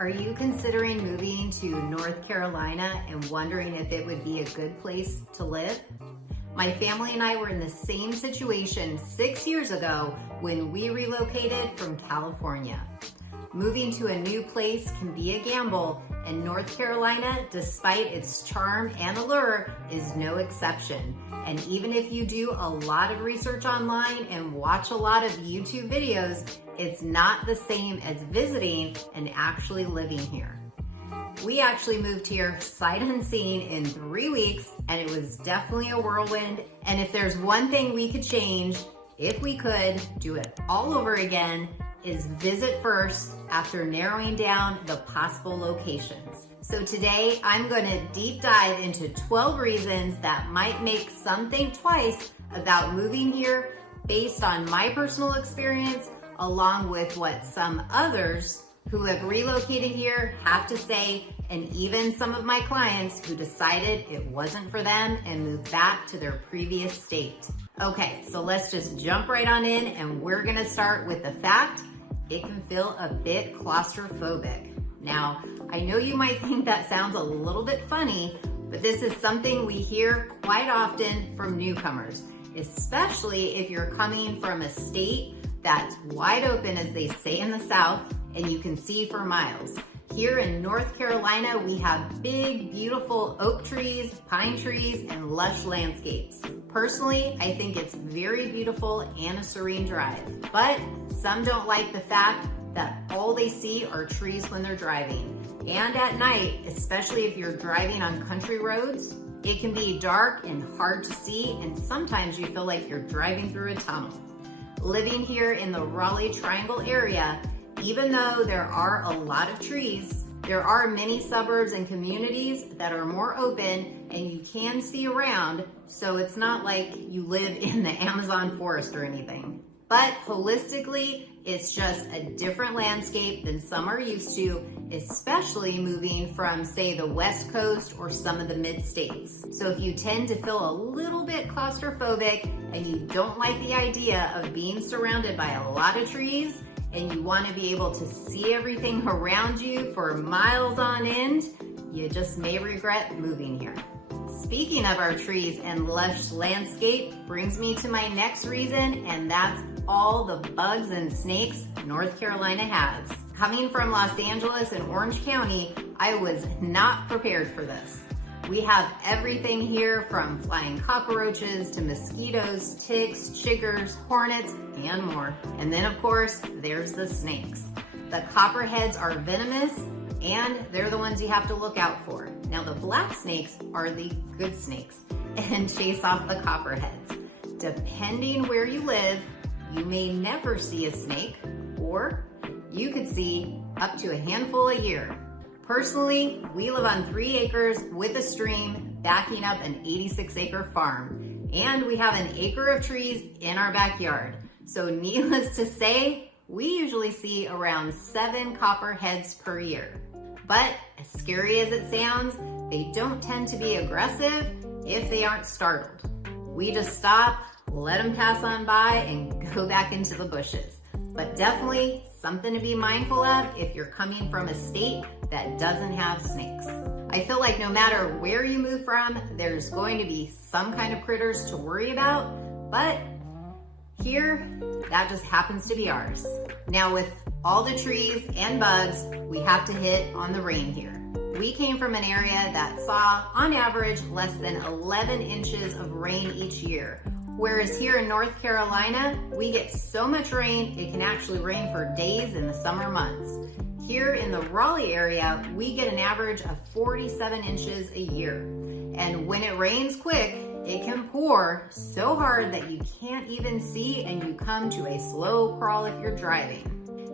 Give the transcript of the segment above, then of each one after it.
Are you considering moving to North Carolina and wondering if it would be a good place to live? My family and I were in the same situation 6 years ago when we relocated from California. Moving to a new place can be a gamble, and North Carolina, despite its charm and allure, is no exception. And even if you do a lot of research online and watch a lot of YouTube videos, it's not the same as visiting and actually living here. We actually moved here sight unseen in 3 weeks, and it was definitely a whirlwind. And if there's one thing we could change, if we could do it all over again, is visit first after narrowing down the possible locations. So today I'm going to deep dive into 12 reasons that might make some think twice about moving here based on my personal experience, along with what some others who have relocated here have to say, and even some of my clients who decided it wasn't for them and moved back to their previous state. Okay, so let's just jump right on in, and we're gonna start with the fact it can feel a bit claustrophobic. Now, I know you might think that sounds a little bit funny, but this is something we hear quite often from newcomers, especially if you're coming from a state that's wide open, as they say in the South, and you can see for miles. Here in North Carolina, we have big, beautiful oak trees, pine trees, and lush landscapes. Personally, I think it's very beautiful and a serene drive, but some don't like the fact that all they see are trees when they're driving. And at night, especially if you're driving on country roads, it can be dark and hard to see, and sometimes you feel like you're driving through a tunnel. Living here in the Raleigh Triangle area, even though there are a lot of trees, there are many suburbs and communities that are more open and you can see around, so it's not like you live in the Amazon forest or anything. But holistically, it's just a different landscape than some are used to, especially moving from, say, the West Coast or some of the mid-states. So if you tend to feel a little bit claustrophobic and you don't like the idea of being surrounded by a lot of trees, and you want to be able to see everything around you for miles on end, you just may regret moving here. Speaking of our trees and lush landscape brings me to my next reason, and that's all the bugs and snakes North Carolina has. Coming from Los Angeles and Orange County, I was not prepared for this. We have everything here from flying cockroaches to mosquitoes, ticks, chiggers, hornets, and more. And then of course, there's the snakes. The copperheads are venomous, and they're the ones you have to look out for. Now the black snakes are the good snakes and chase off the copperheads. Depending where you live, you may never see a snake, or you could see up to a handful a year. Personally, we live on 3 acres with a stream backing up an 86-acre farm, and we have an acre of trees in our backyard. So needless to say, we usually see around 7 copperheads per year. But as scary as it sounds, they don't tend to be aggressive if they aren't startled. We just stop, let them pass on by, and go back into the bushes. But definitely something to be mindful of if you're coming from a state that doesn't have snakes. I feel like no matter where you move from, there's going to be some kind of critters to worry about, but here, that just happens to be ours. Now with all the trees and bugs, we have to hit on the rain here. We came from an area that saw, on average, less than 11 inches of rain each year. Whereas here in North Carolina, we get so much rain, it can actually rain for days in the summer months. Here in the Raleigh area, we get an average of 47 inches a year. And when it rains quick, it can pour so hard that you can't even see, and you come to a slow crawl if you're driving.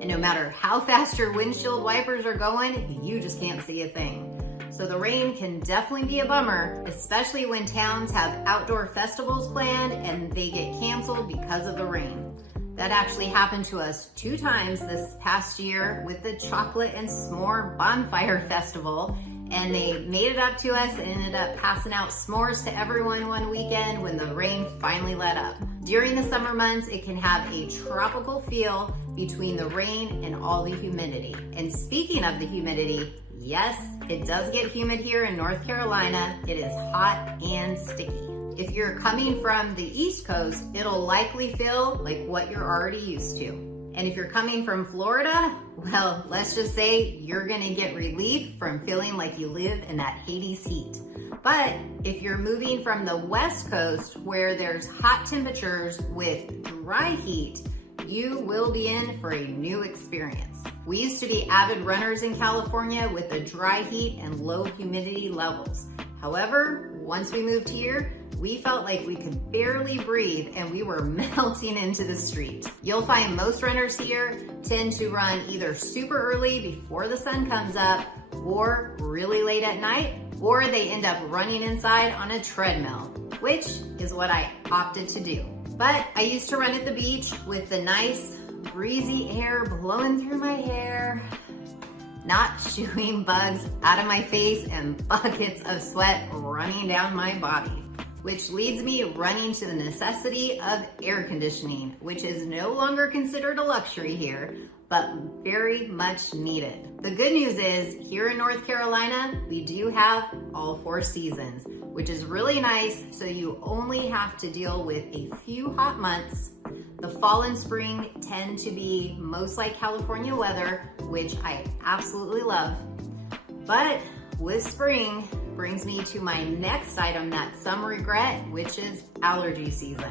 And no matter how fast your windshield wipers are going, you just can't see a thing. So the rain can definitely be a bummer, especially when towns have outdoor festivals planned and they get canceled because of the rain. That actually happened to us 2 times this past year with the Chocolate and S'more Bonfire Festival, and they made it up to us and ended up passing out s'mores to everyone one weekend when the rain finally let up. During the summer months, it can have a tropical feel between the rain and all the humidity. And speaking of the humidity, yes, it does get humid here in North Carolina. It is hot and sticky. If you're coming from the East Coast, it'll likely feel like what you're already used to. And if you're coming from Florida, well, let's just say you're gonna get relief from feeling like you live in that Hades heat. But if you're moving from the West Coast where there's hot temperatures with dry heat, you will be in for a new experience. We used to be avid runners in California with the dry heat and low humidity levels. However, once we moved here, we felt like we could barely breathe and we were melting into the street. You'll find most runners here tend to run either super early before the sun comes up or really late at night, or they end up running inside on a treadmill, which is what I opted to do. But I used to run at the beach with the nice breezy air blowing through my hair, not shooing bugs out of my face and buckets of sweat running down my body. Which leads me running to the necessity of air conditioning, which is no longer considered a luxury here, but very much needed. The good news is, here in North Carolina, we do have all 4 seasons, which is really nice, so you only have to deal with a few hot months. The fall and spring tend to be most like California weather, which I absolutely love. But with spring, brings me to my next item that some regret, which is allergy season.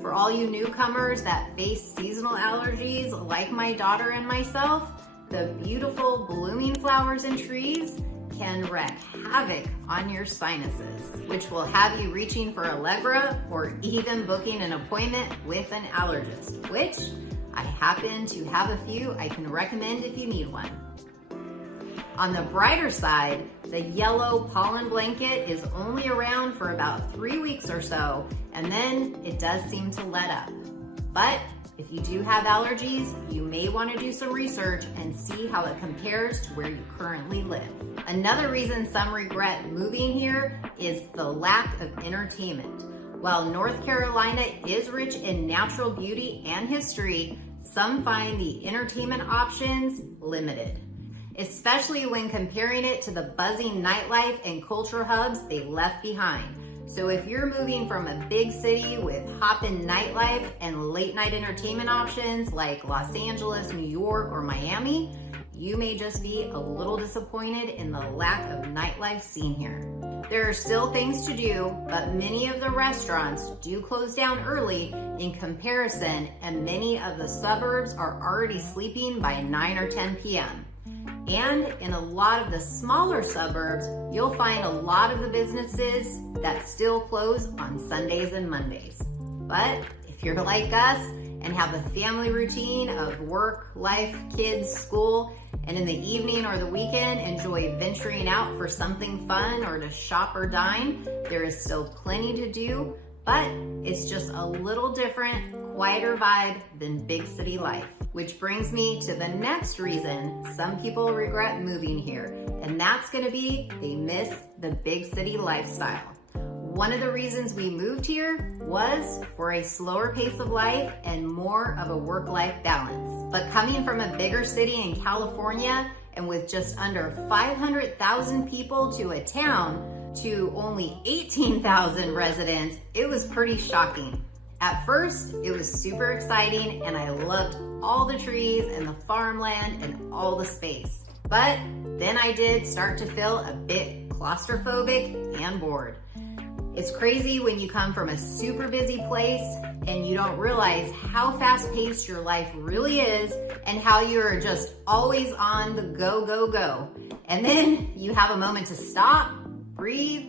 For all you newcomers that face seasonal allergies like my daughter and myself, the beautiful blooming flowers and trees can wreak havoc on your sinuses, which will have you reaching for Allegra or even booking an appointment with an allergist, which I happen to have a few I can recommend if you need one. On the brighter side, the yellow pollen blanket is only around for about 3 weeks or so, and then it does seem to let up. But if you do have allergies, you may want to do some research and see how it compares to where you currently live. Another reason some regret moving here is the lack of entertainment. While North Carolina is rich in natural beauty and history, some find the entertainment options limited, especially when comparing it to the buzzing nightlife and culture hubs they left behind. So if you're moving from a big city with hoppin' nightlife and late night entertainment options like Los Angeles, New York, or Miami, you may just be a little disappointed in the lack of nightlife seen here. There are still things to do, but many of the restaurants do close down early in comparison, and many of the suburbs are already sleeping by 9 or 10 p.m. And in a lot of the smaller suburbs, you'll find a lot of the businesses that still close on Sundays and Mondays. But if you're like us and have a family routine of work, life, kids, school, and in the evening or the weekend enjoy venturing out for something fun or to shop or dine, there is still plenty to do, but it's just a little different, quieter vibe than big city life. Which brings me to the next reason some people regret moving here, and that's gonna be they miss the big city lifestyle. One of the reasons we moved here was for a slower pace of life and more of a work-life balance. But coming from a bigger city in California and with just under 500,000 people to a town to only 18,000 residents, it was pretty shocking. At first, it was super exciting and I loved all the trees and the farmland and all the space. But then I did start to feel a bit claustrophobic and bored. It's crazy when you come from a super busy place and you don't realize how fast-paced your life really is and how you're just always on the go, go, go. And then you have a moment to stop, breathe,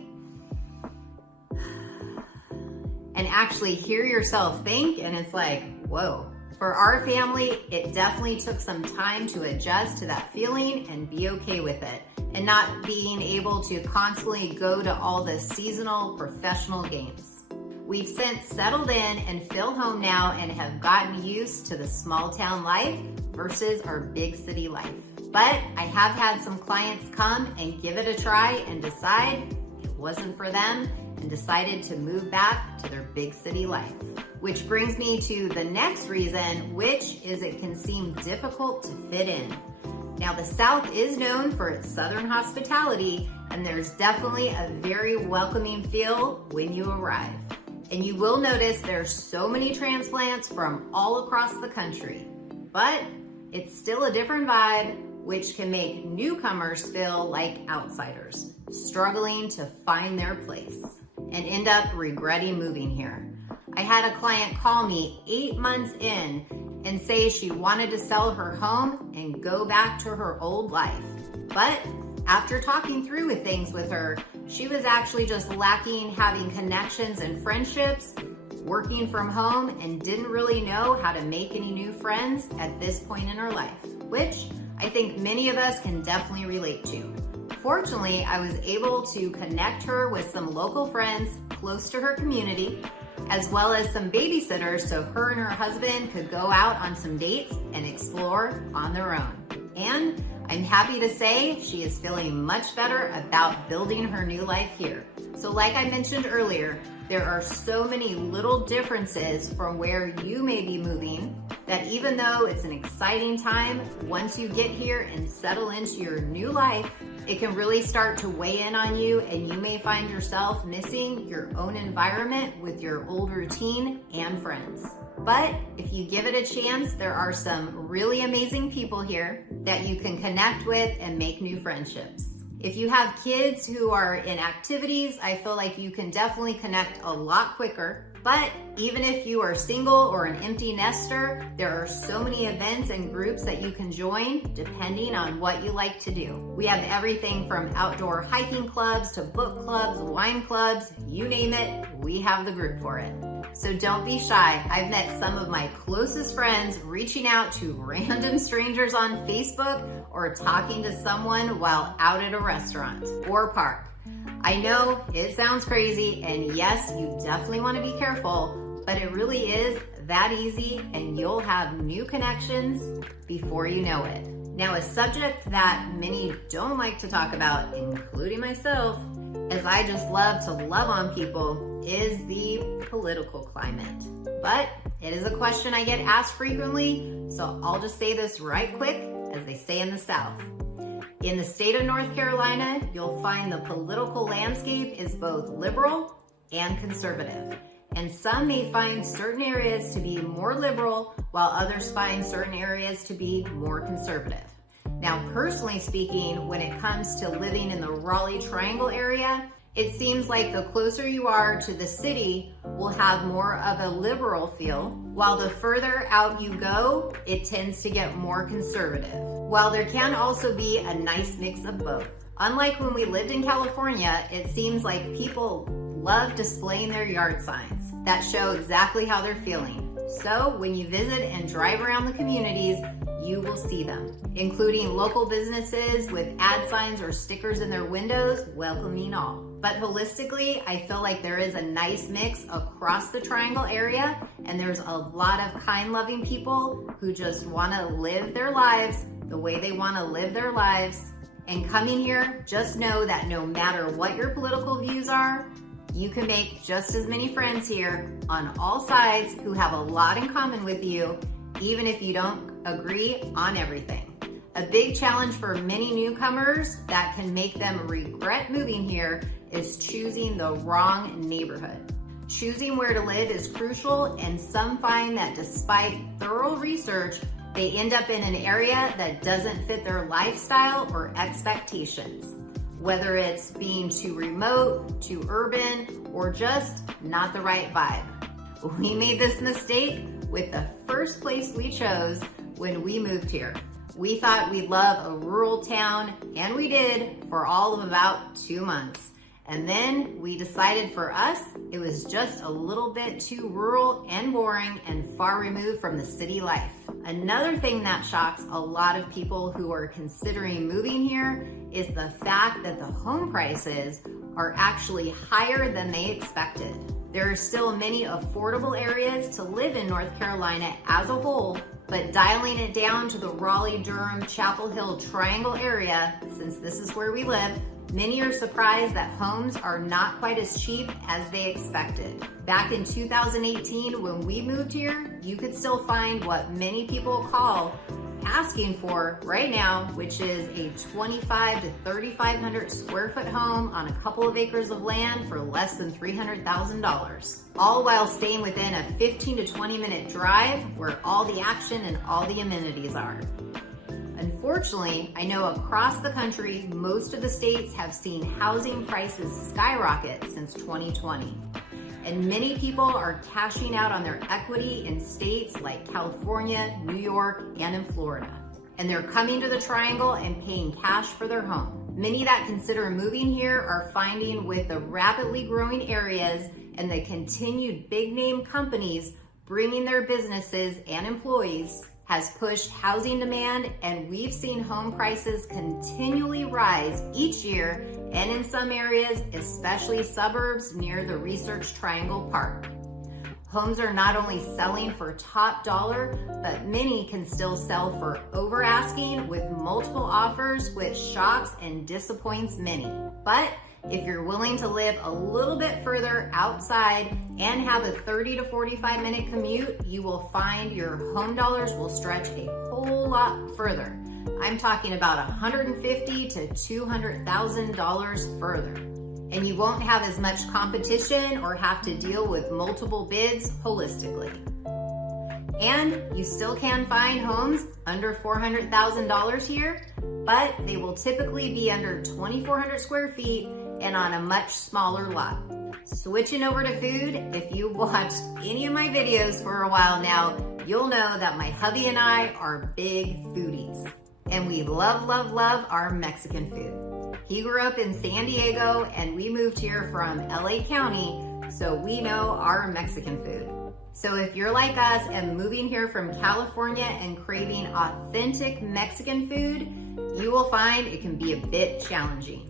and actually hear yourself think, and it's like, whoa. For our family, it definitely took some time to adjust to that feeling and be okay with it, and not being able to constantly go to all the seasonal professional games. We've since settled in and feel home now and have gotten used to the small town life versus our big city life. But I have had some clients come and give it a try and decide it wasn't for them and decided to move back to their big city life. Which brings me to the next reason, which is it can seem difficult to fit in. Now, the South is known for its Southern hospitality, and there's definitely a very welcoming feel when you arrive. And you will notice there's so many transplants from all across the country, but it's still a different vibe, which can make newcomers feel like outsiders, struggling to find their place and end up regretting moving here. I had a client call me 8 months in and say she wanted to sell her home and go back to her old life. But after talking through with things with her, she was actually just lacking having connections and friendships, working from home, and didn't really know how to make any new friends at this point in her life, which I think many of us can definitely relate to. Fortunately, I was able to connect her with some local friends close to her community, as well as some babysitters so her and her husband could go out on some dates and explore on their own. And I'm happy to say she is feeling much better about building her new life here. So like I mentioned earlier, there are so many little differences from where you may be moving that even though it's an exciting time, once you get here and settle into your new life, it can really start to weigh in on you, and you may find yourself missing your own environment with your old routine and friends. But if you give it a chance, there are some really amazing people here that you can connect with and make new friendships. If you have kids who are in activities, I feel like you can definitely connect a lot quicker. But even if you are single or an empty nester, there are so many events and groups that you can join depending on what you like to do. We have everything from outdoor hiking clubs to book clubs, wine clubs, you name it, we have the group for it. So don't be shy. I've met some of my closest friends reaching out to random strangers on Facebook or talking to someone while out at a restaurant or park. I know it sounds crazy, and yes, you definitely want to be careful, but it really is that easy, and you'll have new connections before you know it. Now, a subject that many don't like to talk about, including myself, as I just love to love on people, is the political climate. But it is a question I get asked frequently, so I'll just say this right quick, as they say in the South. In the state of North Carolina, you'll find the political landscape is both liberal and conservative. And some may find certain areas to be more liberal, while others find certain areas to be more conservative. Now, personally speaking, when it comes to living in the Raleigh Triangle area, it seems like the closer you are to the city will have more of a liberal feel, while the further out you go, it tends to get more conservative. While there can also be a nice mix of both. Unlike when we lived in California, it seems like people love displaying their yard signs that show exactly how they're feeling. So when you visit and drive around the communities, you will see them, including local businesses with ad signs or stickers in their windows welcoming all. But holistically, I feel like there is a nice mix across the Triangle area, and there's a lot of kind, loving people who just want to live their lives the way they want to live their lives. And coming here, just know that no matter what your political views are, you can make just as many friends here on all sides who have a lot in common with you, even if you don't agree on everything. A big challenge for many newcomers that can make them regret moving here is choosing the wrong neighborhood. Choosing where to live is crucial, and some find that despite thorough research, they end up in an area that doesn't fit their lifestyle or expectations. Whether it's being too remote, too urban, or just not the right vibe. We made this mistake with the first place we chose when we moved here. We thought we'd love a rural town, and we did for all of about 2 months. And then we decided for us, it was just a little bit too rural and boring and far removed from the city life. Another thing that shocks a lot of people who are considering moving here is the fact that the home prices are actually higher than they expected. There are still many affordable areas to live in North Carolina as a whole, But dialing it down to the Raleigh-Durham, Chapel Hill Triangle area, since this is where we live, many are surprised that homes are not quite as cheap as they expected. Back in 2018, when we moved here, you could still find what many people call asking for right now, which is a 2,500 to 3,500 square foot home on a couple of acres of land for less than $300,000. All while staying within a 15 to 20 minute drive where all the action and all the amenities are. Unfortunately, I know across the country, most of the states have seen housing prices skyrocket since 2020. And many people are cashing out on their equity in states like California, New York, and in Florida. And they're coming to the Triangle and paying cash for their home. Many that consider moving here are finding with the rapidly growing areas and the continued big name companies bringing their businesses and employees has pushed housing demand, and we've seen home prices continually rise each year, and in some areas, especially suburbs near the Research Triangle Park. Homes are not only selling for top dollar, but many can still sell for over asking with multiple offers, which shocks and disappoints many. But if you're willing to live a little bit further outside and have a 30 to 45 minute commute, you will find your home dollars will stretch a whole lot further. I'm talking about $150,000 to $200,000 further. And you won't have as much competition or have to deal with multiple bids holistically. And you still can find homes under $400,000 here, but they will typically be under 2,400 square feet and on a much smaller lot. Switching over to food, if you watched any of my videos for a while now, you'll know that my hubby and I are big foodies. And we love, love, love our Mexican food. He grew up in San Diego and we moved here from LA County, so we know our Mexican food. So if you're like us and moving here from California and craving authentic Mexican food, you will find it can be a bit challenging.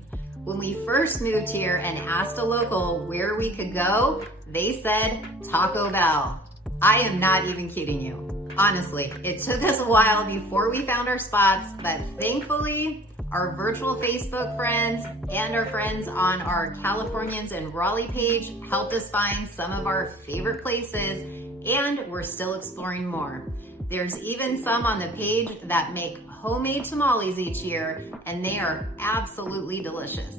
When we first moved here and asked a local where we could go, they said Taco Bell. I am not even kidding you. Honestly, it took us a while before we found our spots, but thankfully, our virtual Facebook friends and our friends on our Californians in Raleigh page helped us find some of our favorite places, and we're still exploring more. There's even some on the page that make homemade tamales each year, and they are absolutely delicious.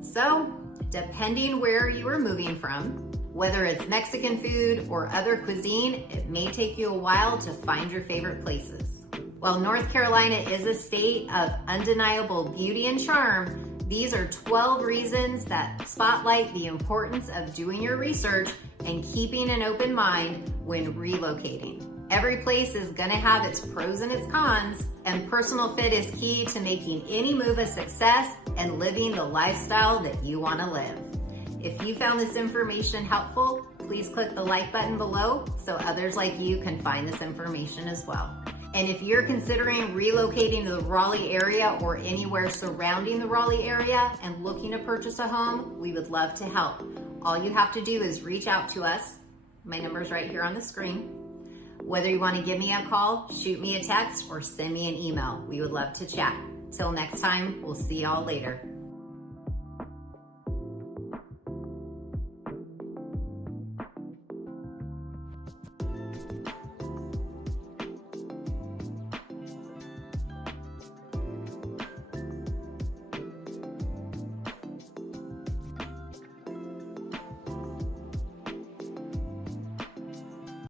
So, depending where you are moving from, whether it's Mexican food or other cuisine, it may take you a while to find your favorite places. While North Carolina is a state of undeniable beauty and charm, these are 12 reasons that spotlight the importance of doing your research and keeping an open mind when relocating. Every place is gonna have its pros and its cons, and personal fit is key to making any move a success and living the lifestyle that you wanna live. If you found this information helpful, please click the like button below so others like you can find this information as well. And if you're considering relocating to the Raleigh area or anywhere surrounding the Raleigh area and looking to purchase a home, we would love to help. All you have to do is reach out to us. My number's right here on the screen. Whether you want to give me a call, shoot me a text, or send me an email, we would love to chat. Till next time, we'll see y'all later.